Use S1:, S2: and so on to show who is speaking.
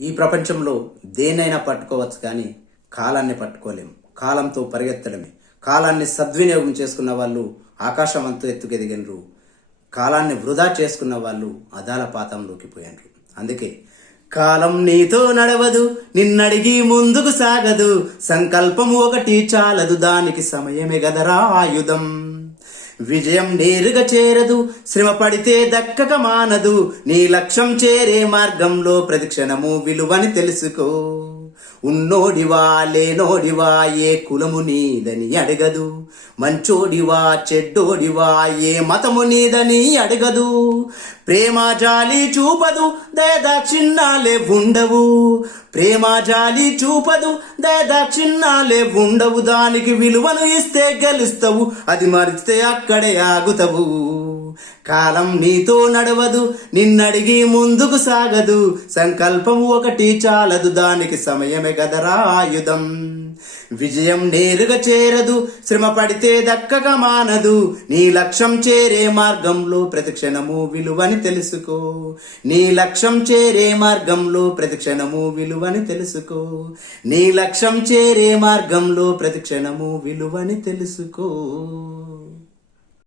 S1: ఈ ప్రపంచంలో దేనైనా పట్టుకోవచ్చు కానీ కాలాన్ని పట్టుకోలేము. కాలంతో పరిగెత్తడమే. కాలాన్ని సద్వినియోగం చేసుకున్న వాళ్ళు ఆకాశం అంతు ఎత్తుకెదిగినరు. కాలాన్ని వృధా చేసుకున్న వాళ్ళు అదాల పాతంలోకి పోయినరు. అందుకే కాలం నీతో నడవదు నిన్నడిగి ముందుకు సాగదు. సంకల్పం ఒకటి చాలదు దానికి సమయమే గదరా ఆయుధం. విజయం నేరుగా చేరదు. శ్రమ పడితే దక్కక మానదు. నీ లక్ష్యం చేరే మార్గంలో ప్రతిక్షణము విలువని తెలుసుకో. ఉన్నోడివా లేనోడివా ఏ కులము నీదని అడగదు. మంచోడివా చెడ్డోడివా ఏ మతము నీదని అడగదు. ప్రేమ జాలి చూపదు దయదాక్షిణ్యాలే ఉండవు. ప్రేమ జాలి చూపదు దయదాక్షిణ్యాలే ఉండవు. దానికి విలువను ఇస్తే గెలుస్తావు అది మరిస్తే అక్కడే ఆగుతావు. కాలం నీతో నడవదు నిన్నడిగి ముందుకు సాగదు. సంకల్పం ఒకటి చాలదు దానికి సమయమే గదరా ఆయుధం. విజయం నేరుగా చేరదు శ్రమ పడితే దక్కక మానదు. నీ లక్ష్యం చేరే మార్గంలో ప్రతిక్షణము విలువని తెలుసుకో. నీ లక్ష్యం చేరే మార్గంలో ప్రతిక్షణము విలువని తెలుసుకో. నీ లక్ష్యం చేరే మార్గంలో ప్రతిక్షణము విలువని తెలుసుకో.